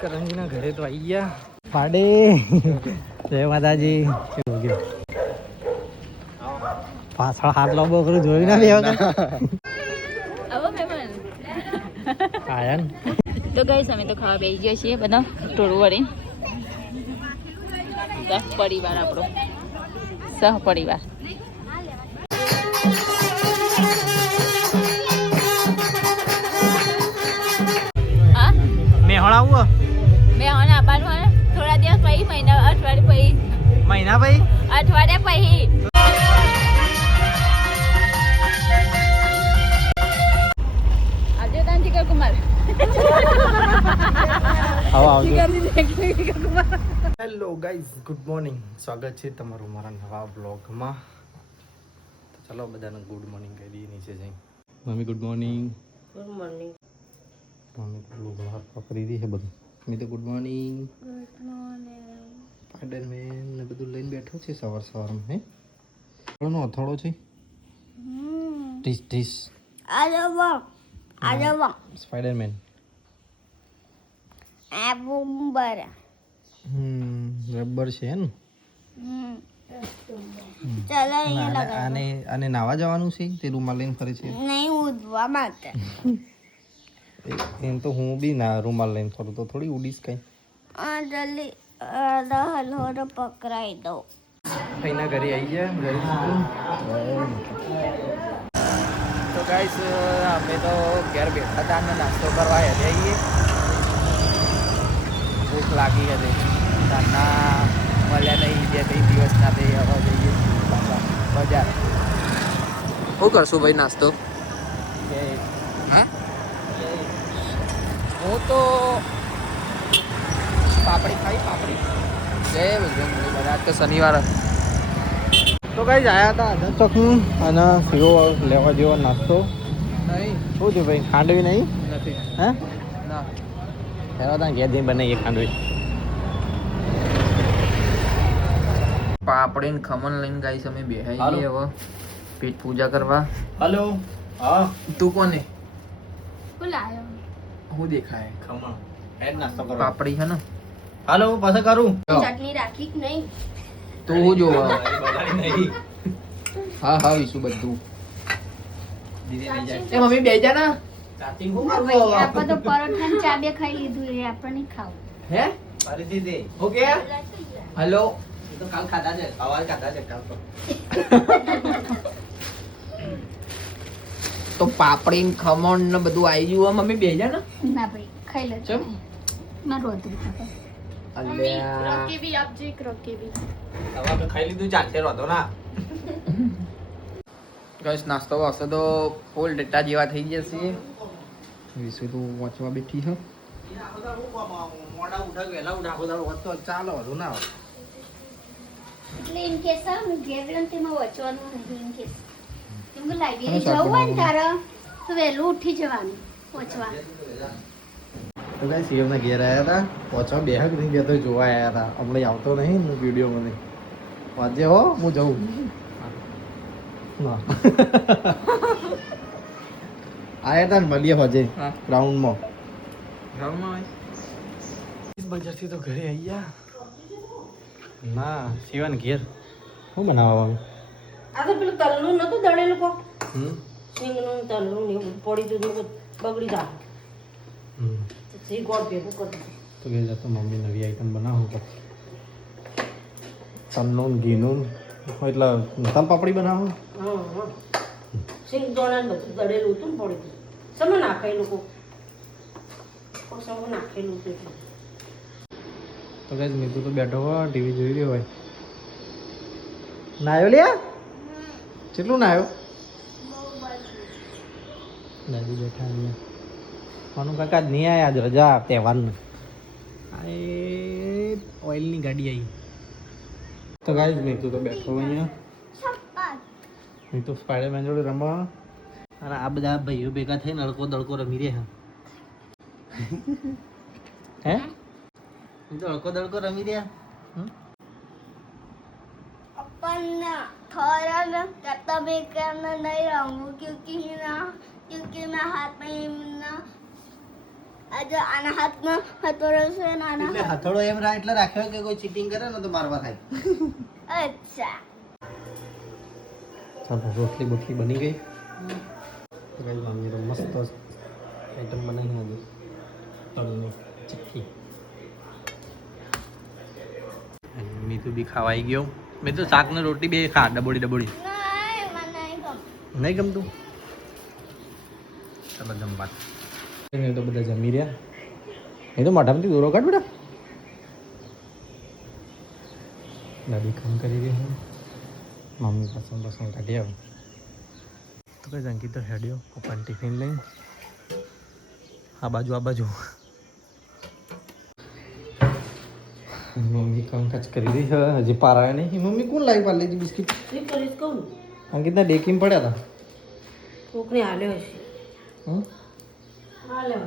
કરંજીના ઘરે તો આવી ગયા પાડે. જય માતાજી. પાછળ હાથ લાંબો કરું જોઈ ના લે વગર આયન. તો ગાઈસ અમે તો ખાવા બેસી ગયા છીએ બધા ટોળું વળી પરિવાર આપણો સહપરિવાર. હા મેહોણા આવું મેં હવે આવવાનું હોય થોડા દિવસ પછી મહિના અઠવાડિયે પછી મહિના ભાઈ અઠવાડિયા પછી. આજે તાંજી કે Kumar hello guys, good morning. સ્વાગત છે તમારું મારા નવા બ્લોગમાં. તો ચલો બધાને ગુડ મોર્નિંગ કહી દઈએ નીચે જઈ. Mummy good morning. Good morning. Mummy તો લોકો હાથ પકડી દી છે બધું. મમ્મી તો good morning. Good morning. Spider-Man ને બધું લઈને બેઠો છે સવારમાં. હે કોનો અથડો છે? ટીસ ટીસ આજો સ્પાઈડરમેન. આ બોમ્બર રબર છે ને. ચલો આને આને નાવા જવાનું છે તે રૂમાલ લઈને ફરે છે. નહીં ઉડવા માટે. એમ તો હું બી ના રૂમાલ લઈને ફરું તો થોડી ઉડીશ કઈ. જલ્દી હલો પકડાઈ દો. અહીંના ઘરે આવી ગયા. ઘરે તો ગાઈસ અમે તો ઘેર બેઠા હતા અને નાસ્તો કરવા હેઠે આવીએ. ભૂખ લાગી હતી તારના મળ્યા નહીં. 2-3 દિવસના તે હવે જઈએ બજાર. શું કરશું ભાઈ નાસ્તો? હા હું તો પાપડી ખાઈ પાપડી. જય બજરંગબલી. બધા તો શનિવાર તો ગાઈસ આયા હતા આધા ચોકનું અને સીવો લેવા જેવો નાસ્તો નહીં. શું થયું ભાઈ? ખાંડવી નહીં નથી? હે ના હેરા તા ઘેર જઈને બનાવીએ ખાંડવી. પાપડી ને ખમણ લઈને ગાઈસ અમે બેહાઈ ગઈએ હવે પેટ પૂજા કરવા. હલો હા તું કોને બોલાયો હું દેખાય? ખમણ હેડ નાસ્તો કરો. પાપડી છે ને. હાલો પાછા કરું. ચટણી રાખી કે નહીં? તો હું જોવા નહીં હા હા ઈશું બધું. દીદી એ મમ્મી બે જા ના. ચાચી હું આપણે તો પરોઠા ને ચા બે ખાઈ લીધું એ આપણે નહીં ખાવું. હે મારી દીદી ઓકે હેલો. એ તો કાલ ખાધા છે સવાર ખાધા છે કાલ તો પાપડી ને ખમણ ને બધું આવી ગયું. મમ્મી બે જા ને. ના ભાઈ ખાઈ લેજો. ચમ ના રોતરી ખાતા. અલ્યા રોકી બી આપજે રોકી બી. સવાર તો ખાઈ લીધું ચાલશે રોતો ના. ગાઈસ નાસ્તો વાસ્તો તો ફૂલ ડેટા જેવા થઈ જશે. વિશે તો વાંચવા બેઠી છે. મોડા ઉઠા વેલા ઉઠા બધા વચ્ચો ચાલો હતું ના. એટલે એમ કે સર હું ઘેર રહ્યો ને તેમાં વચવાનું નહીં એમ કે. કેમ કે લાઇબ્રેરી અને જવું હોય ને સાચું તારે તો વહેલું ઉઠી જવાનું વચવા. તો ગાઈસ સીએમના ઘેર આવ્યા હતા. પહોંચવા બે હક નહીં ગયા તો જોવા આવ્યા હતા. હમણાં આવતો નહીં હું વિડીયોમાં નહીં. વાંચે હો હું જઉં ના. આયા હતા ને મળીએ હોજે ગ્રાઉન્ડમાં. બજારથી તો ઘરે આવી ગયા. ના શિવાન ઘેર શું બનાવવાનું? આ તો પેલું તલનું નતું દળેલું કોક હમ સિંગનું તલનું ને એવું પડી દૂધ બગડી જાય હમ પછી ગોળ ભેગું કરી તો ઘેર જતો મમ્મી નવી આઈટમ બનાવું પછી તલનું ઘીનું એટલે તલ પાપડી બનાવું. હા સિંગ દોણા ને બધું દળેલું હતું ને પડી દૂધ સમય નાખેલું કોક સમય નાખેલું હતું એટલે તો ગાઈસ મીતુ તો બેઠો હોય ટીવી જોઈ રહ્યો હોય. નાયો લ્યા કેટલું નાયો? દાદી બેઠા અહીંયા. માનું કાકા નહીં આયા આજ રજા તહેવારનું. આ એ ઓઇલની ગાડી આવી. તો ગાઈસ મીતુ તો બેઠો અહીંયા. મીતુ સ્પાઈડરમેન જોડે રમવા અને આ બધા ભાઈઓ ભેગા થઈને અડકો દડકો રમી રહ્યા. હે तो अड़को दड़को रमी दिया. अपन थोड़ा ना कहता भी करना नहीं रहूँगा क्योंकि मैं हाथ में ना આજે આના હાથમાં હથોડો છે અને આના એટલે હથોડો એમ એટલે રાખ્યો કે કોઈ ચીટિંગ કરે ને તો મારવા થાય. અચ્છા ચાલો રોટલી બોટલી બની ગઈ તો કઈ મમ્મી તો મસ્ત આઈટમ બનાવી હતી તળની ચીક્કી અને મીઠું બી ખાવાઈ ગયો મેં તો શાક ને રોટલી બે ખા ડબોડી નહીં મને નહીં ગમતું. નહીં ગમતું ચાલો જમવા એ તો બધા જમી રહ્યા એ તો મોઢામાંથી દોરો કાઢ બેટા દાદી કામ કરી રહી છે મમ્મી પસંદ કાઢી આવો તો કઈ અંકિત તો હેડ્યો પપ્પાને ટિફિન લઈને આ બાજુ મમ્મી કામકાજ કરી રહી છે હજી પારાય નહીં મમ્મી કોણ લાવી પાર્લેજી બિસ્કિટ એ કરીશ કહું અંકિતના ડેકીમ પડ્યા હતા કોકને હાલ્યો હશે હમ હાલ્યો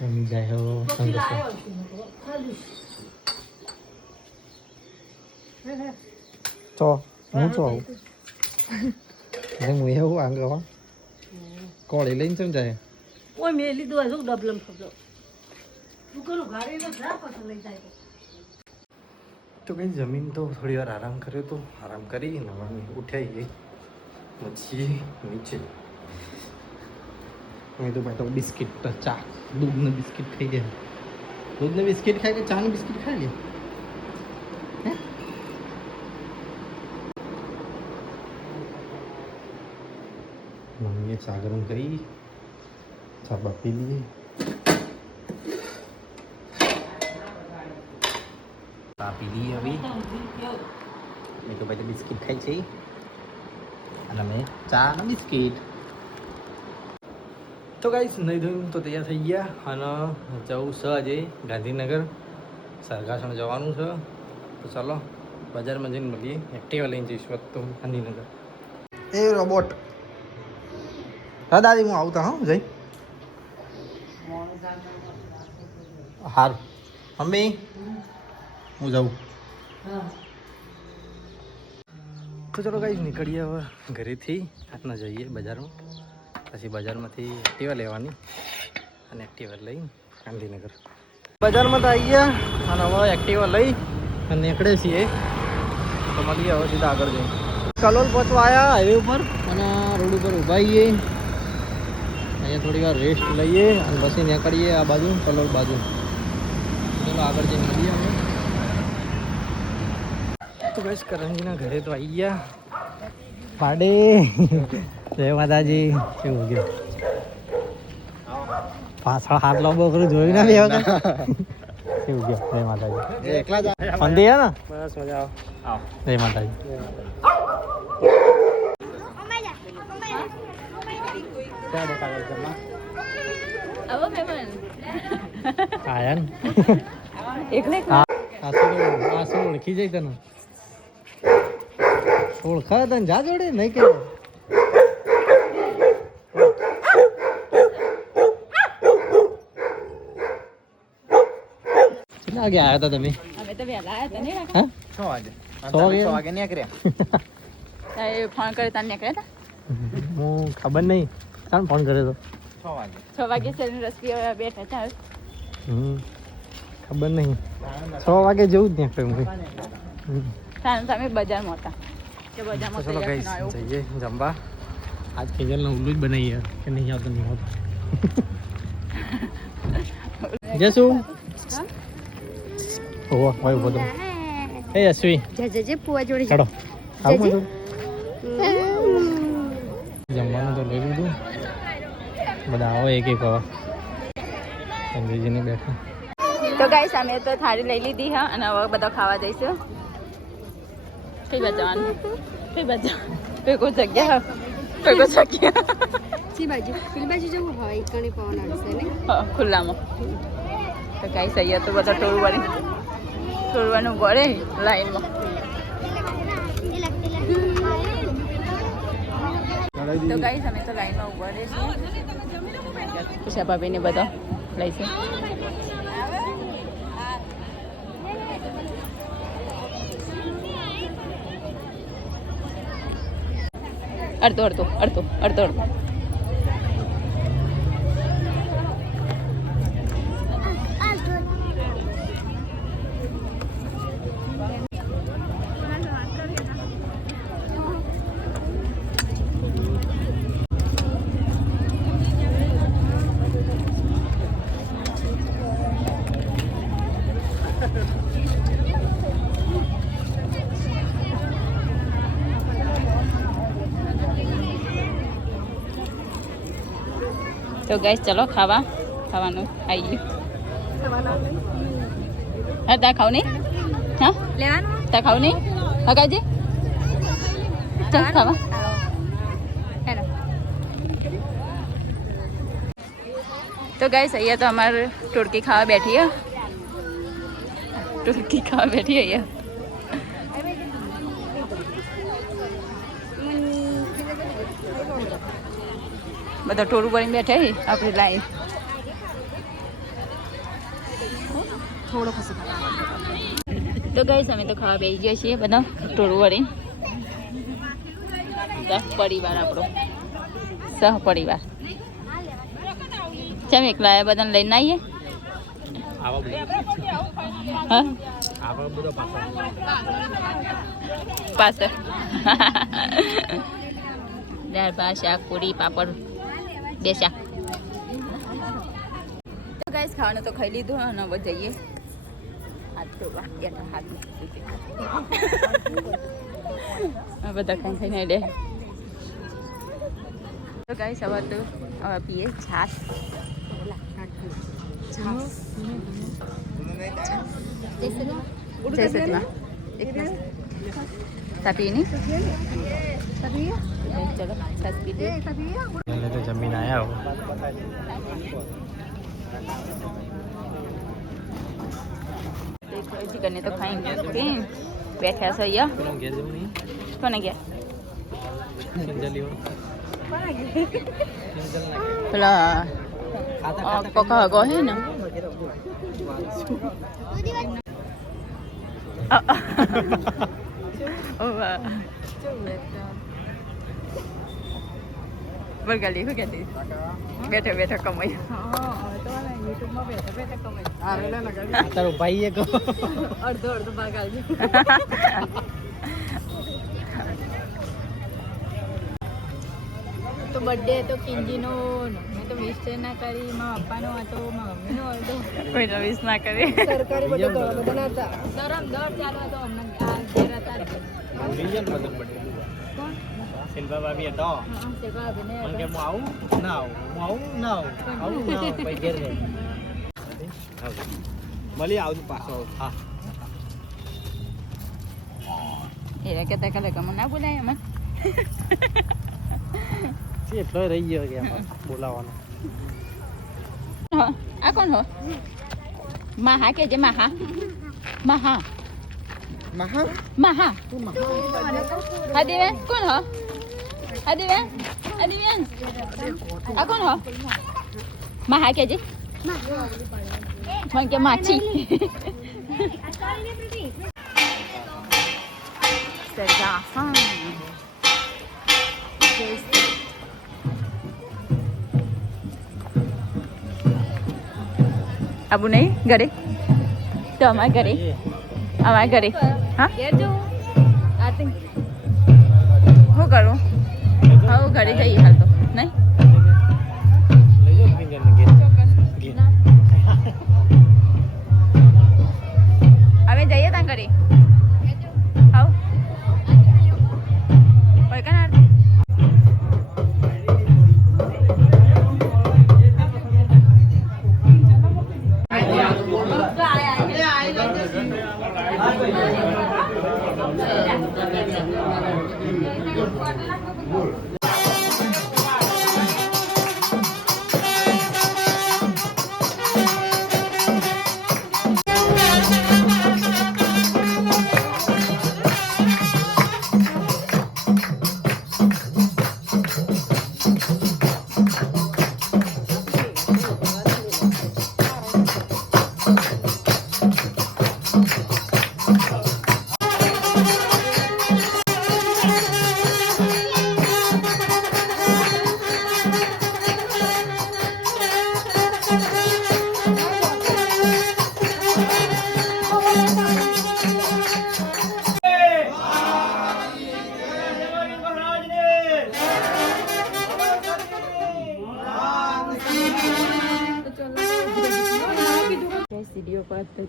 મમ્મી જાય હો સંતોષ ચો હું ચો આવું હું એવું આંગવા કોળી લઈને ચમ જાય ઓય મેં લીધું હોય શું ડબલમ ફબલો તું કરું ગાડી તો જા પછી લઈ જાય તો કઈ જમીન તો થોડી વાર આરામ કર્યો તો આરામ કરી ને મમ્મી ઉઠાઈ ગઈ પછી નીચે મેં તો ભાઈ તો બિસ્કિટ ચા દૂધને બિસ્કિટ ખાઈ ગયા દૂધને બિસ્કિટ ખાઈ કે ચાની બિસ્કિટ ખાઈ લે મમ્મીએ ચા ગરમ કરી ચા બાપી લીધી બાપી લી હવે મેં તો ભાઈ બિસ્કિટ ખાઈ છે અને અમે ચા અને બિસ્કિટ તો ગાઈસ નહીં ધોયું તો તૈયાર થઈ ગયા અને જવું છે આજે ગાંધીનગર સરગાસણ જવાનું છે તો ચાલો બજારમાં જઈને મળીએ એક્ટિવા લઈને જઈશું તો ગાંધીનગર એ રોબોટ હા દાદી હું આવતા હા જઈ હાર મમ્મી હું જાઉં તો ચલો ગાઈસ નીકળીએ હવે ઘરેથી આટલા જઈએ બજારમાં પછી બજારમાંથી એક્ટિવા લેવાની અને એક્ટિવા લઈ ગાંધીનગર બજારમાં તો આવી ગયા અને હવે એક્ટિવા લઈ અને નીકળે છીએ તો મળીએ હવે સીધા આગળ જઈએ કલોલ પહોંચવા આવ્યા હાઈવે ઉપર અને રોડ ઉપર ઊભા આવીએ અહીંયા થોડી વાર રેસ્ટ લઈએ અને પછી નીકળીએ આ બાજુ કલોલ બાજુ ચલો આગળ જઈને મળીએ અમે તો બસ કરંજીના ઘરે તો આવી ગયા પાડે જય માતાજી કેવું ગયું પાછળ હાથ લાંબો કરું જોયું ના બે વખત કેવું ગયું જય માતાજી એકલા જ શાંતિ હે ને બસ મજા આવ જય માતાજી ક્યાં દેખાડે જમા આયા ને એકલે આ શું ઓળખી જાય તને ઓળખા તને જા જોડે નહીં કે કેટલા વાગે આવ્યા હતા તમે અમે તો વહેલા આવ્યા હતા ને હા 6 વાગે 6 વાગે 6 વાગે નીકળ્યા ફોન કર્યો તને નીકળ્યા હું ખબર નહીં ચાલ ફોન કર્યો તો 6 વાગે હતા 6 વાગે શરીર રસી બેઠા હતા ખબર નહીં 6 વાગે જેવું જ નીકળ્યું તમે બજારમાં હતા કે બજારમાં ચલો તૈયાર ગાઈસ થઈને આવ્યો. જઈએ જમવા આજ કેજલને ઉલ્લુ જ બનાવીએ કે નહીં આવતો નહીં આવતો જસુ ઓહો ભાઈ ઉભો તો એ અશ્વી જજે પુઆ જોડે ચાલો આવું જજે. બધું જમવાનું તો લઈ લીધું બધા આવો એક એક હવે સંજયજીને બેઠા તો ગાઈસ અમે તો થાળી લઈ લીધી હા અને હવે બધા ખાવા જઈશું કઈ બાજુ કઈ બાજુ કઈ કોઈ જગ્યા કઈ કોઈ જગ્યા સી બાજુ પેલી બાજુ જવું હોય કણી પવન આવશે ને હા, ખુલ્લામાં તો ગાઈસ અહીંયા તો બધા ટોળવાનું પડે લાઈનમાં તો ગાઈસ અમે તો લાઈનમાં ઉભા રહીશું ઉષા ભાભીને બધા લઈશું અડધો તો ગાઈસ ચલો ખાવાનું આવી ગયું હા તા ખાવ નહીં હા લેવાનું તા ખાવ નહીં હા કાજી ચાલ ખાવા હેલો તો ગાઈસ અહીંયા તો અમારે ટુર્કી ખાવા બેઠી હે ટુર્કી ખાવા બેઠી અહીંયા બધા ટોરું ભરીને બેઠા હે આપણી લાઈન થોડો ખસી તો ગાઈસ અમે તો ખાવા બેસી ગયા છીએ બધા ટોરું ભરીને પરિવાર આપણો સહ પરિવાર ચમ એકલા બધાને લઈને આવીએ હા પાછળ દાળ ભાત શાક પૂરી પાપડ બે શાક તો ગાઈસ ખાવાનું તો ખાઈ લીધું અને હવે જઈએ હાથ ધોવા બેઠા હાથ બધા ખાઈ ખાઈને લે તો ગાઈસ હવે તો હવે પીએ છાશ જય સચમાં તાપી નહીં ચલો છાશ પી દે તો જમીન આયા ચિકન તો ખાઈ બેઠા છે અહીંયા કોને ગયા પેલા કોકા ગો હે ને બરગાલી શું કહેતી બેઠા બેઠા કમાઈ તારો ભાઈ એક અડધો ભાગ આવજો તો બર્થડે તો કિંજીનો મેં તો વિશ ના કરી મારા પપ્પાનો હતો મારા મમ્મીનો હતો કોઈનો વિશ ના કરી સરકારી બધા હતા દરમ દર ચાલુ હતો હમણાં આ ઘેર હતા બીજન બધું બર્થડે કોણ શિલ્પા ભાભી હતો હા સેવા બને મને કે હું આવું ના આવું ના આવું પછી ઘેર જાય મળી આવું પાછો હા એ કહેતા કાલે કે મને ના બોલાય અમને એટલો રહી ગયો કે એમાં બોલાવાનો આ કોણ હો મહા કે જે મહા મહા મહા મહા આદિવેન કોણ હો આદિવેન આદિવેન આ કોણ હો મહા કે જે મને કે માછી સરજા હા આબુ નહીં ઘરે તો અમારા ઘરે હા શું કરું હા ઘરે જઈએ હાલ તો નહીં લઈ જાઓ ફિંગરને ઘેર અમે જઈએ ત્યાં ઘરે આવ હોય કે ના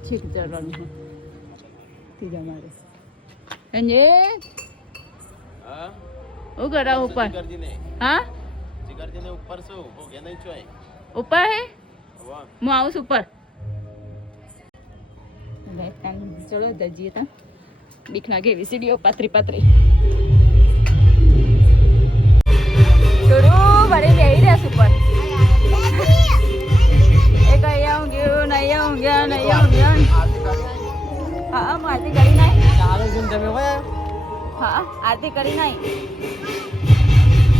છીક જવાનું ત્રીજા મારે રંજીત હું કરાવ ઉપર હા જીગરજીને ઉપર શું હો કે નહીં ચોય ઉપર હે હું આવું છું ઉપર ચલો જઈએ તા બીક લાગે એવી સીડીઓ પાતરી થોડું ભરી બેહી રહ્યા ઉપર એક અહીંયા ઊંઘ્યું ને અહીંયા ઊંઘ્યા ને અહીંયા ઊંઘ્યા હા હું આરતી કરી નાઈ ચાલો છું તમે હોય હા આરતી કરી નાઈ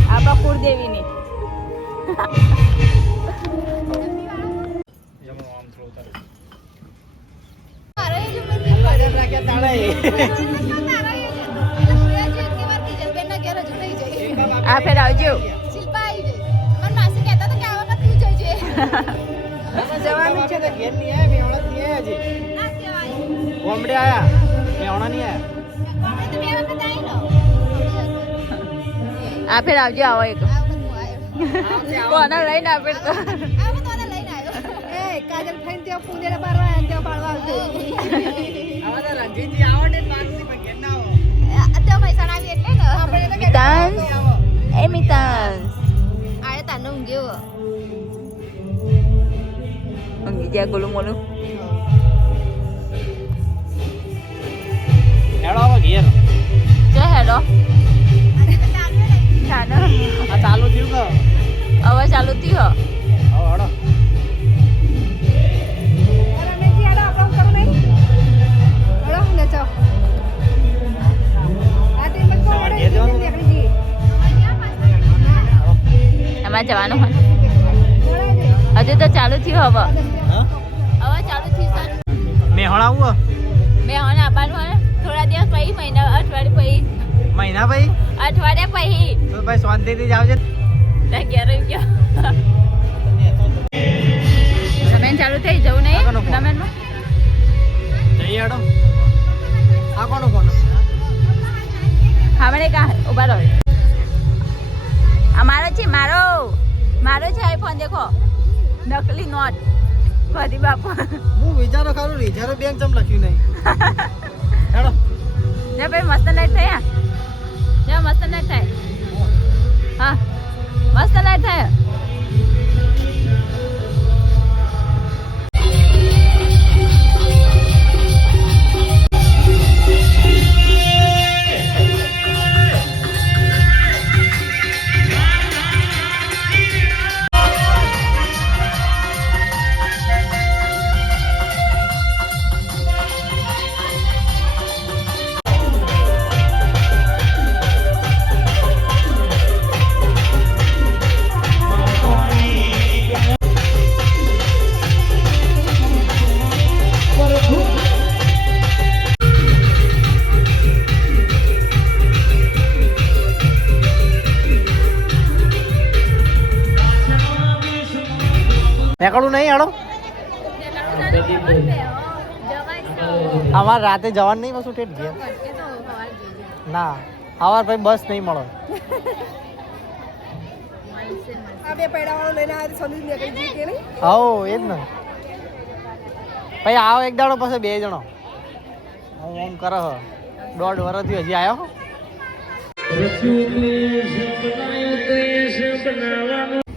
આપણા કુળદેવીની આ ફેર આવજો જવાનું છે તો ઘેર નહીં આયા મેવણા નહીં આયા હજી કોમડે આયા મેવણા નહીં આયા આ ફેર આવજો આવો એક કોના લઈને આપે તો કાજલ ફાઈન ત્યાં પૂજે બારવા ત્યાં પાડવા આવજો આવા તો રણજીતજી આવો ને પાછી પણ ઘેર ના આવો અત્યારે પૈસા આવી એટલે ને આપણે તો મિતાંશ એ મિતાંશ આયા તાનો ઊંઘ્યો ઊંઘી ગયા ગોલું મોલું હેડો આવો ઘેર છે હેડો ચાલો આ ચાલુ થયું કે હવે ચાલુ થયું હવે હેડો એમાં જવાનું હોય હજુ તો ચાલુ થયું હવે ચાલુ થયું મેહોણા આવું મેં હવે આવવાનું હોય થોડા દિવસ પછી મહિના અઠવાડિયે પછી મહિના ભાઈ અઠવાડિયા પછી તો ભાઈ શાંતિથી જાવ છે ત્યાં ઘેર આવી ગયો રમેન ચાલુ થઈ જવું નહીં રમેનમાં જઈએ હેડો આ કોનો ફોન હમણે કા ઉભા રહો મારો છે મારો છે આઈફોન દેખો નકલી નોટ ફરી બાપા હું વિચારો ખરું રિઝર્વ બેંક ચમ લખ્યું નહીં હેડો ને ભાઈ મસ્ત લાઈટ થાય ને મસ્ત લાઈટ થાય હા મસ્ત લાઈટ થાય નીકળવું નહીં હેડો અમારે રાતે જવાનું નહીં પાછું ઠેઠ ઘેર ના સવાર પછી બસ નહીં મળે હો એ જ ને પછી આવો એક દાડો પછી બે જણો હું એમ કરે હ 1.5 વર્ષથી હજી આવ્યો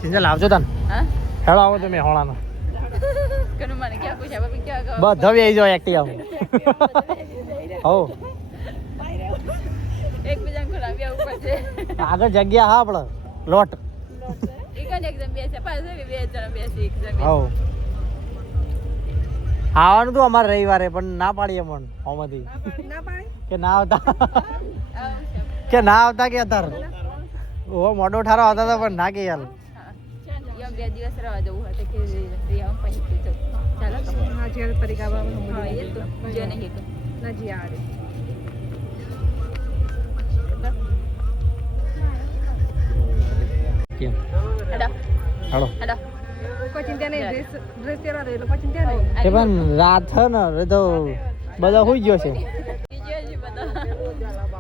કિંજલ આવજો તને હા હેડો આવો તમે હોળાનો કનું મને ક્યાં પૂછ્યા બાપી ક્યાં ગયો બધા બેસી જાઓ એક્ટિવ હો એકબીજાને ખોલાવી આવવું પડશે આગળ જગ્યા હા આપણે લોટ એક જ એક્ઝામ બેસે પાછળ બે જણા બેસી એક્ઝામ હો આવવાનું તું અમારે રવિવારે પણ ના પાડીએ પણ હોમાંથી કે ના આવતા કે ના આવતા કે અત્યારે ઓ મોટો ઠારો આવતા હતા પણ ના કે યાર યમ 2 દિવસ રહેવા જવું હતું કે રિયા પછી તો ચાલો તો હા જે પરિગાવા હા એ તો જે નહીં કે ના જી આ રે કેમ હેડો હાલો હેડો કોઈ ચિંતા નહીં ડ્રેસ તેરા રહેલો કોઈ ચિંતા નહીં કે પણ રાત છે ને એ તો બધા હુઈ ગયો છે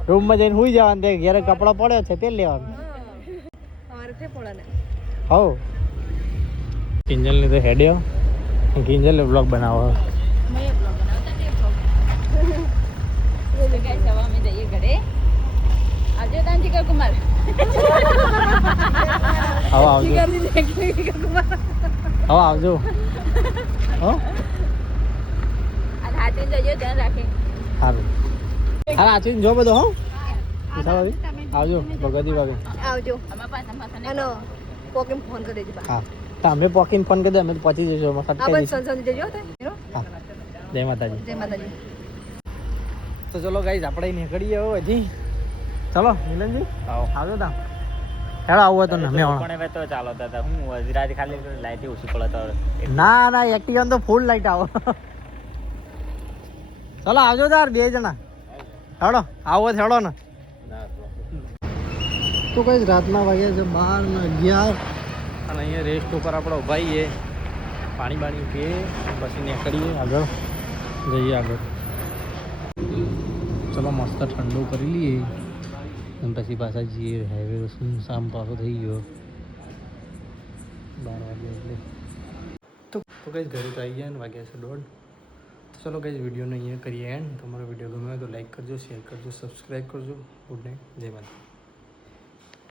રૂમમાં જઈને હુઈ જવાનું તે ઘરે કપડાં પડ્યો છે તે લેવાનું અમારે તે પોળાને હો કિંજલની તો હેડ્યો કિંજલે બ્લોગ બનાવો મેં બ્લોગ બનાવતા ને બ્લોગ તો ગાઈસ હવે અમે જઈએ ઘરે આજે તાંજી કા કુમાર આવો આવજો કુમાર હવે આવજો હો આ હાથીને જજો ધ્યાન રાખે સારું હાલ આચીને જો બધો હો ભાભી આવજો ભગવતી ભાભી આવજો અમારા પાસે માથાને અને કોકીમ ફોન કરી દેજો હા તો અમે પોકીને ફોન કરી દે અમે તો પહોંચી જઈશું અમે ફટકાઈ આપણે જઈશું સંસંદ જજો હા જય માતાજી જય માતાજી તો ચલો ગાઈઝ આપણે નીકળીએ હવે હજી ચલો મિલનજી આવજો તા હેડો આવું હોય તો ને મેં પણ હવે તો ચાલો દાદા હું હજરાજ ખાલી લાઈટ ઓછી પડે તો ના ના એક્ટિવા તો ફૂલ લાઈટ આવો ચલો આવજો તાર 2 જણા હેડો આવો હેડો ને તો કઈ રાતના વાગ્યા છે 12 ને 11 અને અહીંયા રેસ્ટ ઉપર આપણે ઉભા છીએ પાણી બાણી પીએ પછી નીકળીએ આગળ જઈએ આગળ ચલો મસ્ત ઠંડુ કરી લઈએ અને પછી પાછા જઈએ હાઈવે શામ પાછો થઈ ગયો 12 વાગ્યા એટલે તો કઈ ઘરે તો આવી ગયા ને વાગ્યા છે 1:30 તો ચલો કઈ વિડીયોને અહીંયા કરીએ એન્ડ તમારો વિડીયો ગમ્યો હોય તો લાઈક કરજો શેર કરજો સબસ્ક્રાઈબ કરજો ગુડ નાઇટ જય માતા